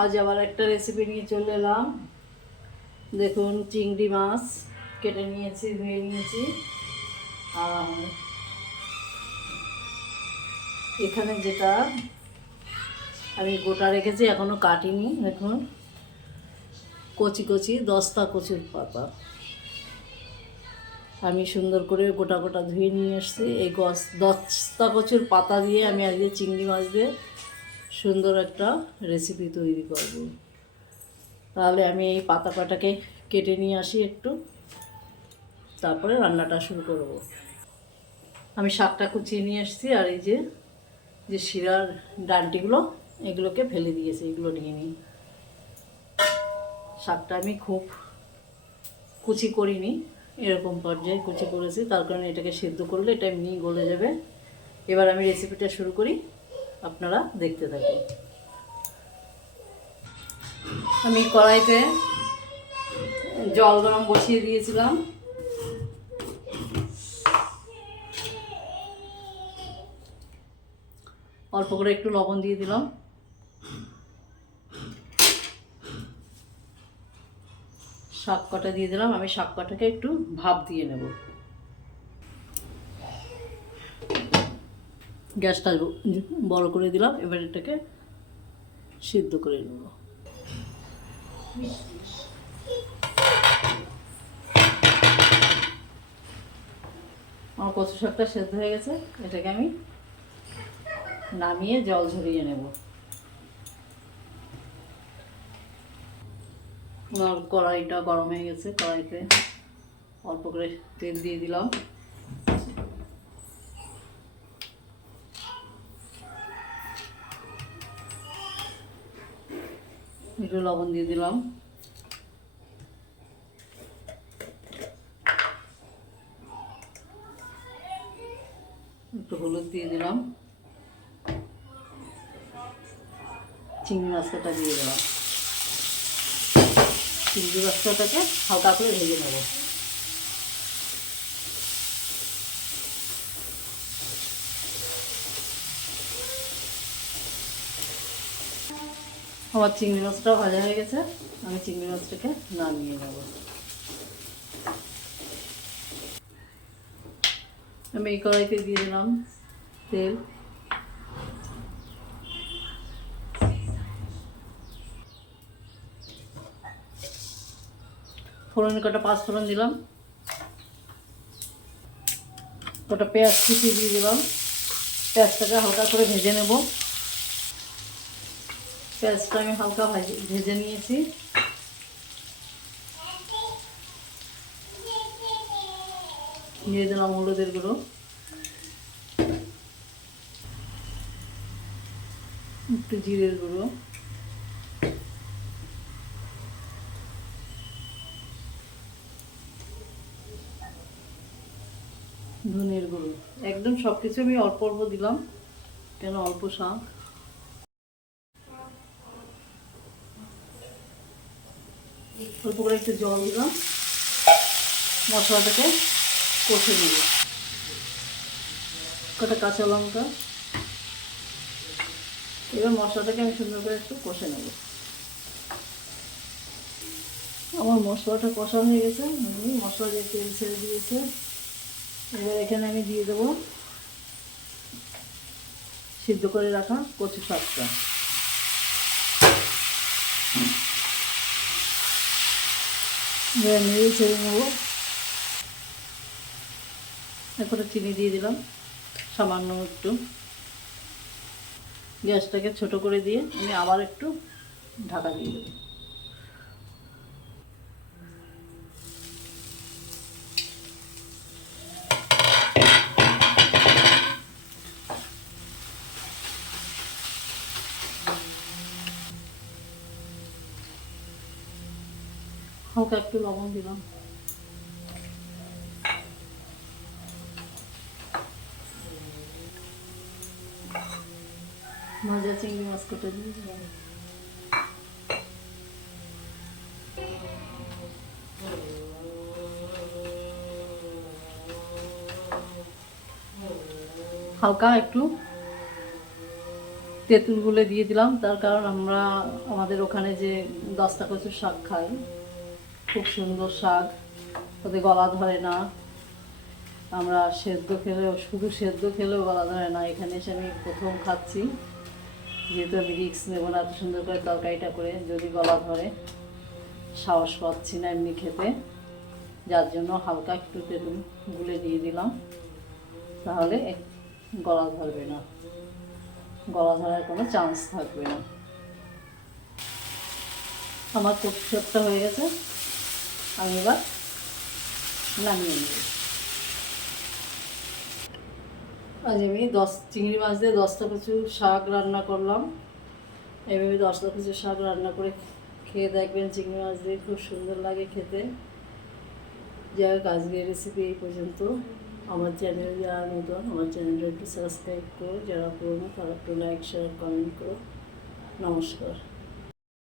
আজ আবার একটা রেসিপি নিয়ে চলে এলাম। দেখুন, চিংড়ি মাছ কেটে নিয়েছি, ধুয়ে নিয়েছি। আর এখানে যেটা আমি গোটা রেখেছি এখনও কাটিনি, দেখুন। কচি কচি, দস্তা কচুর পাতা। আমি সুন্দর করে গোটা গোটা ধুয়ে নিয়ে এসেছি। এই গছ, দস্তা কচুর পাতা দিয়ে আমি আজকে চিংড়ি মাছ দিয়ে সুন্দর একটা রেসিপি তৈরি করব। তাহলে আমি এই পাতা পাটাকে কেটে নিয়ে আসি একটু। তারপরে রান্নাটা শুরু করব। আমি শাকটা কুচিয়ে নিয়ে এসেছি আর এই যে যে শিরার ডালটিগুলো এগুলোকে ফেলে দিয়েছি, এগুলো নিয়ে নিই। শাকটা আমি খুব কুচি করিনি, এরকম পর্যায়ে কুচি করেছি, তার কারণে এটাকে সেদ্ধ করলে এটা এমনি গলে যাবে। এবার আমি রেসিপিটা শুরু করি। আপনারা দেখতে থাকুন। আমি কড়াইতে জল গরম বসিয়ে দিয়েছিলাম। অল্প করে একটু লবণ দিয়ে দিলাম। শাক কটা দিয়ে দিলাম। আমি শাক কটাকে একটু ভাপ দিয়ে নেব। গ্যাসটা বড় করে দিলাম, এবার এটাকে সিদ্ধ করে নেব। আমার কচু শাকটা সেদ্ধ হয়ে গেছে, এটাকে আমি নামিয়ে জল ঝরিয়ে নেব। আমার কড়াইটা গরম হয়ে গেছে, কড়াইতে অল্প করে তেল দিয়ে দিলাম। একটু লবণ দিয়ে দিলাম। একটু হলুদ দিয়ে দিলাম। চিংড়ি মাছটা দিয়ে দিলাম। চিংড়ি মাছটাকে হালকা করে ভেজে নেব। আমার চিংড়ি মাছটাও ভাজা হয়ে গেছে, আমি চিংড়ি মাছটাকে নামিয়ে নেব। আমি এই কড়াইতে দিয়ে দিলাম তেল। ফোড়নে, কটা পাঁচ ফোড়ন দিলাম। কটা পেঁয়াজ কুচি দিয়ে দিলাম। পেঁয়াজটাকে হালকা করে ভেজে নেব। পেঁয়াজটা আমি হালকা ভাজি, ভেজে নিয়েছি। দিয়ে দিলাম হলুদের গুঁড়ো। একটু জিরের গুঁড়ো। ধনের গুঁড়ো। একদম সব কিছু আমি অল্প অল্প দিলাম, কেন অল্প শাক? অল্প করে একটু জল দিলাম। মশলাটাকে কষে নেব। কটা কাঁচা লঙ্কা। এবার মশলাটাকে আমি সুন্দর করে একটু কষে নেব। আমার মশলাটা কষা হয়ে গেছে। মশলা দিয়ে তেল ছেড়ে দিয়েছে। এবার এখানে আমি দিয়ে দেবো সিদ্ধ করে রাখা কচু শাকটা। নেড়ে ছেড়ে নেব। এরপরে চিনি দিয়ে দিলাম, সামান্য একটু। গ্যাসটাকে ছোট করে দিয়ে আমি আবার একটু ঢাকা দিয়ে দেবো। হালকা একটু লবণ দিলাম। ভাজা চিংড়ি মাছ কেটে দিয়ে দিলাম। হালকা একটু তেঁতুলগুলো দিয়ে দিলাম। তার কারণ আমরা আমাদের ওখানে যে দশটা কচুর শাক খাই খুব সুন্দর শাক ওতে গলা ধরে না। আমরা সেদ্ধ খেলেও, শুধু সেদ্ধ খেলেও গলা ধরে না। এখানে এসে আমি প্রথম খাচ্ছি। যেহেতু আমি রিক্স নেব না, এত সুন্দর করে তরকারিটা করে যদি গলা ধরে, সাহস পাচ্ছি না এমনি খেতে। যার জন্য হালকা একটু তেঁতুল গুলে দিয়ে দিলাম। তাহলে গলা ধরবে না। গলা ধরার কোনো চান্স থাকবে না। আমার কচুরটা হয়ে গেছে। আমি এবার নামিয়ে নেব আজ আমি দশ চিংড়ি মাছ দিয়ে দশটা কিছু শাক রান্না করলাম। এভাবে দশটা কিছু শাক রান্না করে খেয়ে দেখবেন চিংড়ি মাছ দিয়ে খুব সুন্দর লাগে খেতে। যাই হোক, আজকের রেসিপি এই পর্যন্ত। আমার চ্যানেল যারা নতুন, আমার চ্যানেলটা একটু সাবস্ক্রাইব করো। যারা পুরনো, তারা একটু লাইক শেয়ার কমেন্ট করো। নমস্কার।